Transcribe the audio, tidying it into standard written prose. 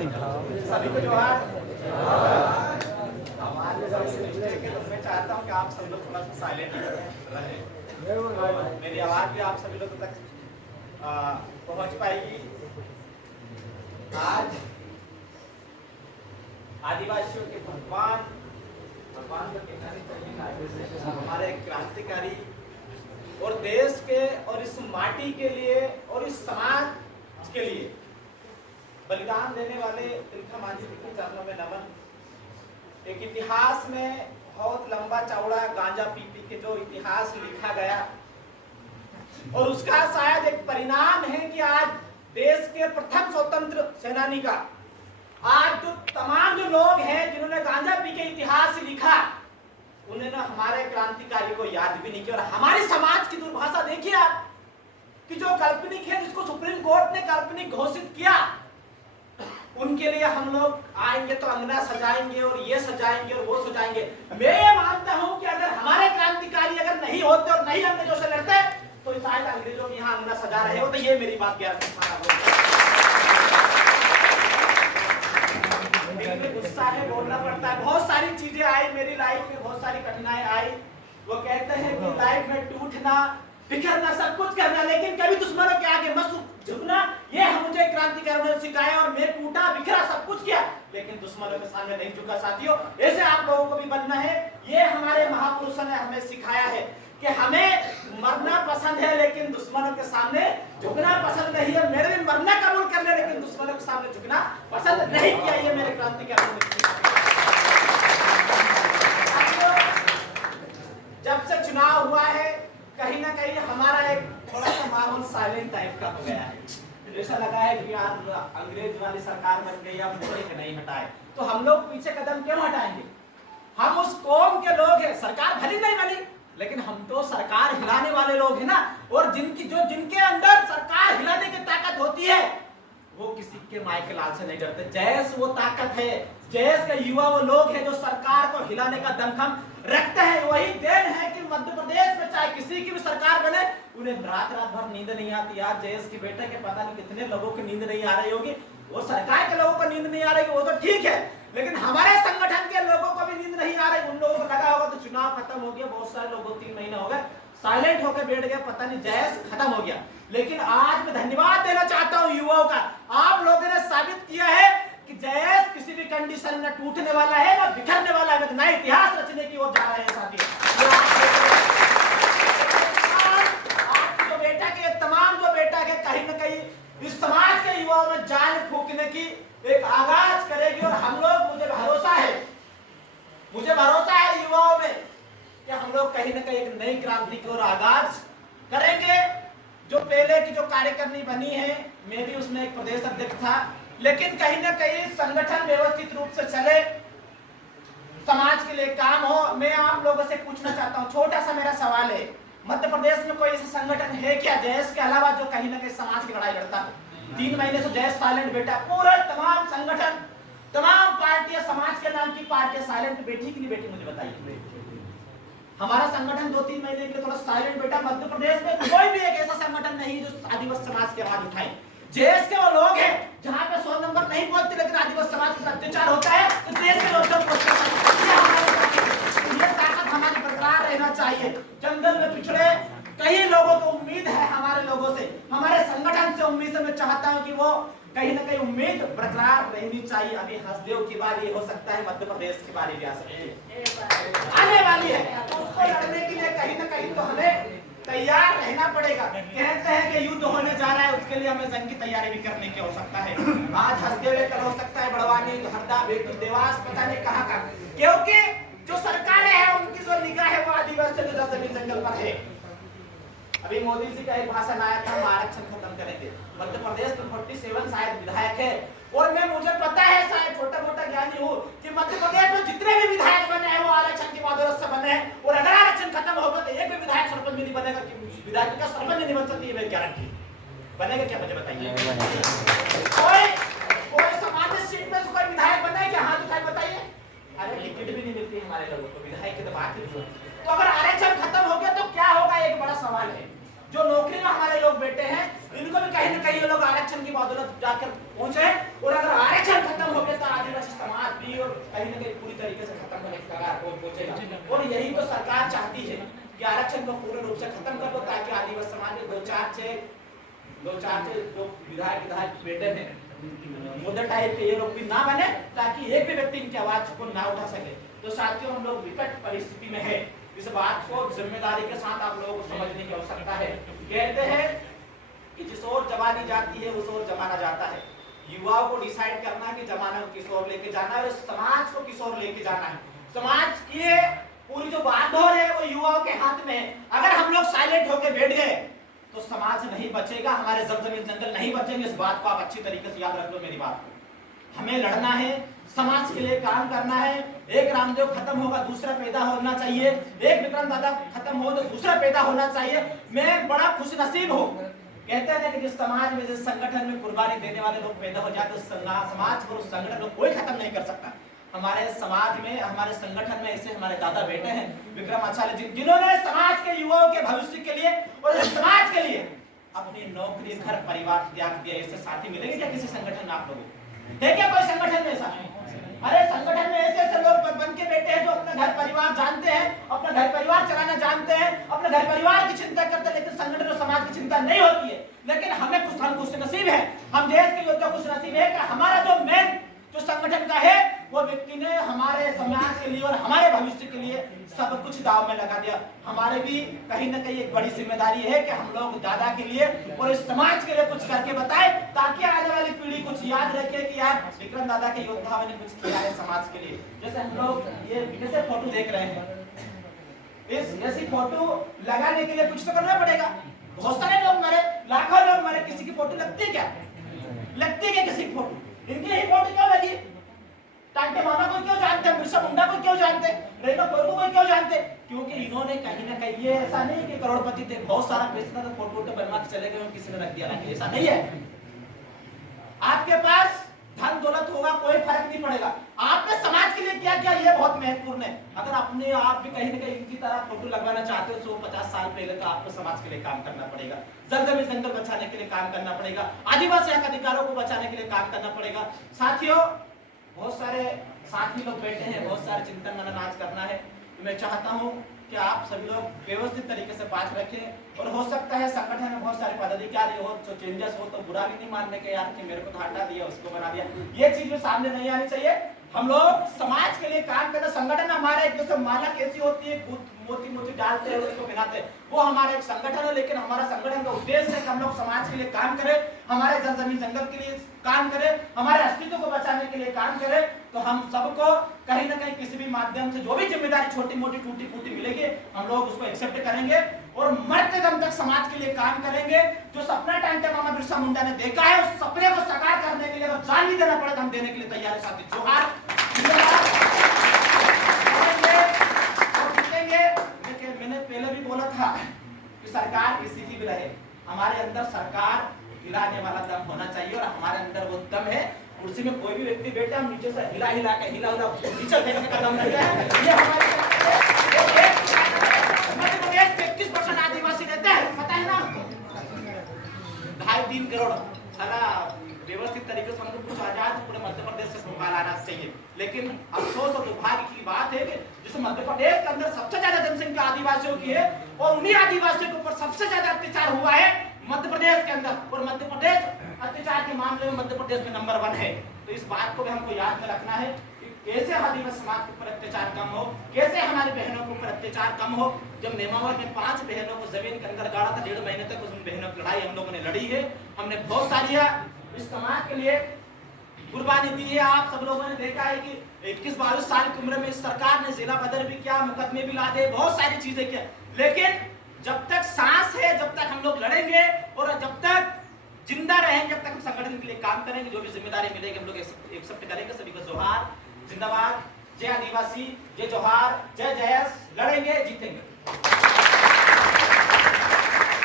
सभी को जोहार। मैं चाहता हूँ कि आप सब लोग थोड़ा सा साइलेंट रहे। मेरी आवाज भी आप सभी लोगों तक पहुँच पाएगी। आज आदिवासियों के भगवान तो कहना नहीं चाहिए, हमारे क्रांतिकारी और देश के और इस माटी के लिए और इस समाज के लिए बलिदान देने वाले तिलका मांझी जी के चरणों में नमन। एक इतिहास में बहुत लंबा चौड़ा गांजा पी पी के जो इतिहास लिखा गया और उसका शायद एक परिणाम है कि आज देश के प्रथम स्वतंत्र सेनानी का आज जो तमाम जो लोग हैं जिन्होंने गांजा पी के इतिहास लिखा, उन्होंने हमारे क्रांतिकारी को याद भी नहीं किया। और हमारी समाज की दुर्भाषा देखिए आप कि जो काल्पनिक है, जिसको सुप्रीम कोर्ट ने काल्पनिक घोषित किया, उनके लिए हम लोग आएंगे तो अंगना सजाएंगे और ये सजाएंगे और वो सजाएंगे। मैं ये मानता हूं कि अगर हमारे क्रांतिकारी अगर नहीं होते और नहीं अंग्रेजों से लड़ते तो शायद अंग्रेजों के यहाँ अंगना सजा रहे हो। तो ये मेरी बात गुस्सा है, बोलना पड़ता है। बहुत सारी चीजें आई मेरी लाइफ में, बहुत सारी कठिनाई आई। वो कहते हैं कि लाइफ में टूटना, बिखरना, सब कुछ करना, लेकिन कभी दुश्मनों के आगे मत झुकना। ये मुझे क्रांतिकारियों ने सिखाया और मैं टूटा बिखरा सब कुछ किया, लेकिन दुश्मनों के सामने नहीं झुका। साथियों, ऐसे आप लोगों को भी बनना है। ये हमारे महापुरुषों ने हमें सिखाया है कि हमें मरना पसंद है लेकिन दुश्मनों के सामने झुकना पसंद नहीं है। मेरे भी मरना कबूल कर ले लेकिन दुश्मनों के सामने झुकना पसंद नहीं किया। ये मेरे क्रांतिकारियों ने सिखाया। जब से चुनाव हुआ है कहीं ना कहीं हमारा एक थोड़ा सा माहौल साइलेंट टाइप का हो गया है। ऐसा लगा है कि यार अंग्रेज वाली सरकार बन गई, अब मोदी के नहीं हटाए तो हम लोग पीछे कदम क्यों हटाएंगे। हम उस कौम के लोग हैं, सरकार भली नहीं बनी लेकिन हम तो सरकार हिलाने वाले लोग हैं ना। और जिनके अंदर सरकार हिलाने की ताकत होती है वो किसी के माय के लाल से नहीं डरते। जैस वो ताकत है, जैस के युवा वो लोग हैं जो सरकार को हिलाने का दमखम रखते हैं। वही देन है कि मध्य प्रदेश में चाहे किसी की भी सरकार बने, उन्हें रात भर नींद नहीं आती। यार जयस के बेटे के पता नहीं कितने लोगों की नींद नहीं आ रही होगी, वो सरकार के लोगों को नींद नहीं आ रही, वो तो ठीक है, लेकिन हमारे संगठन के लोगों को भी नींद नहीं आ रही। उन लोगों को लगा होगा तो चुनाव खत्म हो गया, बहुत सारे लोगों 3 महीने हो गए साइलेंट होकर बैठ गए, पता नहीं जयस खत्म हो गया। लेकिन आज मैं धन्यवाद देना चाहता हूं युवाओं का। आप लोगों ने साबित किया है कि जयस किसी भी कंडीशन में टूटने वाला है ना बिखरने वाला है, नया इतिहास रचने की ओर जा रहे हैं। साथी जो बेटा के तमाम जो बेटा के कहीं ना कहीं इस समाज के युवाओं में जान फूंकने की एक आगाज करेगी। और हम लोग, मुझे भरोसा है युवाओं में कि हम लोग कहीं ना कहीं एक नई क्रांति की ओर आगाज करेंगे। जो पहले की जो कार्यकारिणी बनी है, मैं भी उसमें एक प्रदेश अध्यक्ष था, लेकिन कहीं ना कहीं संगठन व्यवस्थित रूप से चले, समाज के लिए काम हो। मैं आप लोगों से पूछना चाहता हूं, छोटा सा मेरा सवाल है, मध्य प्रदेश में कोई ऐसा संगठन है क्या जयस के अलावा जो कहीं ना कहीं समाज की लड़ाई लड़ता है? 3 महीने से जयस साइलेंट बैठा, पूरे तमाम संगठन, तमाम पार्टियां, समाज के नाम की पार्टियां साइलेंट बैठी कि नहीं बैठी, मुझे बताइए। हमारा संगठन 2-3 महीने के लिए थोड़ा साइलेंट बैठा। मध्य प्रदेश में कोई भी एक ऐसा संगठन नहीं जो आदिवासी समाज की आवाज उठाए। जयस के वो लोग हैं जहां पे 100 नंबर नहीं पहुंचते लेकिन आदिवासी समाज पर अत्याचार होता है तो देश के लोग ये ताकत हमारी बरकरार रहना चाहिए। जंगल में पिछड़े कई लोगों को उम्मीद है, हमारे लोगों से, हमारे संगठन से उम्मीद है। मैं चाहता हूं कि वो कहीं ना कहीं उम्मीद बरकरार रहनी चाहिए। अभी हसदेव की बारी हो सकता है, मध्य प्रदेश की बारी भी आ सकती है, आने वाली है। उसको लड़ने के लिए कहीं ना कहीं तो हमें तैयार रहना पड़ेगा। कहते हैं कि युद्ध होने जा रहा है, उसके लिए हमें जंग की तैयारी भी करने की हो सकता है। आज हसदेव लेकर हो सकता है बड़वानी, हरदा, बेतुल, देवास, पता नहीं कहां का, क्योंकि जो सरकारें हैं उनकी जो निगाह है वो आदिवासी जमीन जंगल पर है। अभी मोदी जी का एक भाषण आया था, हम आरक्षण खत्म करेंगे। मध्य प्रदेश में 47 शायद विधायक है और मुझे पता है, शायद छोटा मोटा ज्ञानी हूँ, कि मध्य प्रदेश में जितने भी विधायक बने हैं वो आरक्षण की बदौलत से बने हैं। और अगर आरक्षण खत्म होगा तो एक भी विधायक सरपंच भी नहीं बनेगा। कि विधायक का सरपंच नहीं बन सकती है, मेरी गारंटी। बनेगा क्या, मुझे बताइए। कोई सामान्य सीट में कोई विधायक बना है क्या? हाथ उठाए बताइए। अरे टिकट भी नहीं मिलती हमारे लोगों को, विधायक की तो बात ही नहीं। तो अगर आरक्षण खत्म हो गया तो क्या होगा, एक बड़ा सवाल है। जो नौकरी में हमारे लोग बैठे हैं इनको भी कहीं ना कहीं ये लोग आरक्षण की बदौलत जाकर पहुंचे। और अगर आरक्षण पहुंचेगा। और यही तो सरकार चाहती है कि आरक्षण को पूर्ण रूप से खत्म कर दो, ताकि आदिवासी समाज के दो चार जो विधायक बेटे हैं मुद्दा टाइप के ये लोग भी ना बने, ताकि एक भी व्यक्ति इनकी आवाज को ना उठा सके। तो साथियों, हम लोग विकट परिस्थिति में है, इस बात को जिम्मेदारी के साथ आप लोगों को समझने की आवश्यकता है। कहते हैं कि जिस ओर जवानी जाती है उस ओर जमाना जाता है। युवाओं को डिसाइड करना है कि जमाना को किस ओर लेके जाना है और समाज को किस ओर लेके जाना है। समाज की पूरी जो बागडोर है वो युवाओं के हाथ में है। अगर हम लोग साइलेंट होकर बैठ गए तो समाज नहीं बचेगा, हमारे जमीन जंगल नहीं बचेंगे। इस बात को आप अच्छी तरीके से याद रख लो मेरी बात को। हमें लड़ना है, समाज के लिए काम करना है। एक रामदेव खत्म होगा दूसरा पैदा होना चाहिए, एक विक्रम दादा खत्म हो तो दूसरा पैदा होना चाहिए। मैं बड़ा खुशनसीब हूँ। कहते हैं कि जिस समाज में, जिस संगठन में कुर्बानी देने वाले लोग पैदा हो जाते, उस समाज को, उस संगठन को कोई खत्म नहीं कर सकता। हमारे समाज में, हमारे संगठन में ऐसे हमारे दादा बेटे हैं, विक्रम आचार्य, जिन्होंने समाज के युवाओं के भविष्य के लिए और समाज के लिए अपनी नौकरी, घर, परिवार त्याग दिया। ऐसे साथी मिलेंगे क्या किसी संगठन में आप लोगों को? है क्या कोई संगठन में ऐसा? अरे संगठन में ऐसे लोग बन के बैठे हैं जो अपना घर परिवार जानते हैं, अपना घर परिवार चलाना जानते हैं, अपने घर परिवार की चिंता करते हैं, लेकिन संगठन और समाज की चिंता नहीं होती है। लेकिन हमें कुछ नसीब है, हम देश के योद्धा कुछ नसीब है कि हमारा जो मेन जो संगठन का है वो व्यक्ति ने हमारे समाज के लिए और हमारे भविष्य के लिए सब कुछ दांव में लगा दिया। हमारे भी कहीं ना कहीं एक बड़ी जिम्मेदारी है कि हम लोग दादा के लिए और इस समाज के लिए कुछ करके बताएं, ताकि आने वाली पीढ़ी कुछ याद रखे कि यार विक्रम दादा के योद्धाओं ने कुछ किया है समाज के लिए। जैसे हम लोग ये जैसे फोटो देख रहे हैं, इस ऐसी फोटो लगाने के लिए कुछ तो करना पड़ेगा। बहुत सारे लोग मरे, लाखों लोग मरे, किसी की फोटो लगती है क्या? लगती है क्या किसी की फोटो? इनकी ही फोटो क्यों लगी? टांटे मामा को क्यों जानते हैं, बिरसा मुंडा को क्यों जानते हैं, रेखा कोरबू को क्यों जानते हैं? क्योंकि इन्होंने कहीं ना कहीं, ये ऐसा नहीं कि करोड़पति थे, बहुत सारा पैसा था तो फोटो बनवा के चले गए, किसी ने रख दिया, ऐसा नहीं है। आपके पास धन दौलत होगा कोई फर्क नहीं पड़ेगा, आपने समाज के लिए क्या किया ये बहुत महत्वपूर्ण है। अगर अपने आप भी कहीं ना कहीं इनकी तरह फोटो लगवाना चाहते हो 150 साल पहले, तो आपको समाज के लिए काम करना पड़ेगा, जंगल जंगल बचाने के लिए काम करना पड़ेगा, आदिवासी हक अधिकारों को बचाने के लिए काम करना पड़ेगा। साथियों, बहुत सारे साथी लोग बैठे हैं, बहुत सारे चिंतन मनन आज करना है। मैं चाहता हूं कि आप सभी लोग व्यवस्थित तरीके से बात रखें, और हो सकता है संगठन में बहुत सारे पदाधिकारी हो तो चेंजेस हो, तो बुरा भी नहीं मानने के यार कि मेरे को तो हटा दिया, उसको बना दिया, ये चीज भी सामने नहीं आनी चाहिए। हम लोग समाज के लिए काम करना, संगठन हमारा एक जैसे माला कैसी होती है, मोती मोती डालते हैं उसको बनाते हैं, वो हमारा एक संगठन है। लेकिन हमारा संगठन का उद्देश्य है कि हम लोग समाज के लिए काम करें, हमारे जमीन जंगल के लिए काम करें, हमारे अस्तित्व को बचाने के लिए काम करें। तो हम सबको कहीं ना कहीं किसी भी माध्यम से जो भी जिम्मेदारी छोटी मोटी टूटी फूटी मिलेगी, हम लोग उसको एक्सेप्ट करेंगे और मरते दम तक समाज के लिए काम करेंगे। जो सपना टांटे मामा बिरसा मुंडा ने देखा है, उस सपने को साकार करने के लिए अगर जान भी देना पड़े तो हम देने के लिए तैयार है। साथी जोहार, मैंने पहले भी बोला था कि सरकार किसी की भी रहे, हमारे अंदर सरकार हिलाने वाला दम होना चाहिए, और हमारे अंदर वो दम है। कुर्सी में कोई भी व्यक्ति बैठा, हम नीचे से हिला हिला के नीचे फेंकने का दम रहता है। ये हमारे मध्य प्रदेश में 21% आदिवासी रहते हैं, पता है ना आपको? 2.5-3 करोड़। सारा व्यवस्थित तरीके से हमको कुछ आजाद पूरे मध्य प्रदेश से भोपाल आना चाहिए। लेकिन अफसोस और दुर्भाग्य की बात है कि जिस मध्य प्रदेश के अंदर सबसे ज्यादा जनसंख्या आदिवासियों की है, और उन्हीं आदिवासियों के ऊपर सबसे ज्यादा अत्याचार हुआ है मध्य प्रदेश के अंदर, और मध्य प्रदेश अत्याचार के मामले में मध्य प्रदेश में नंबर 1 है। तो इस बात को भी हमको याद में रखना है कि कैसे आदिवासी समाज के ऊपर अत्याचार कम हो, कैसे हमारी बहनों के ऊपर अत्याचार कम हो। जब नेमावर में 5 बहनों को जमीन के अंदर गाड़ा था, 1.5 महीने तक उन बहनों की लड़ाई हम लोगों ने लड़ी है। हमने बहुत सारी इस समाज के लिए कुर्बानी दी है। आप सब लोगों ने देखा है कि 21-22 साल की उम्र में इस सरकार ने जिला बदर भी किया, मुकदमे भी ला दे, बहुत सारी चीजें किया। लेकिन जब तक सांस है, जब तक हम लोग लड़ेंगे और जब तक जिंदा रहेंगे, जब तक हम संगठन के लिए काम करेंगे, जो भी जिम्मेदारी मिलेगी हम लोग एक्सेप्ट करेंगे। सभी को जोहार, जिंदाबाद, जय आदिवासी, जय जोहार, जय जयस, लड़ेंगे जीतेंगे।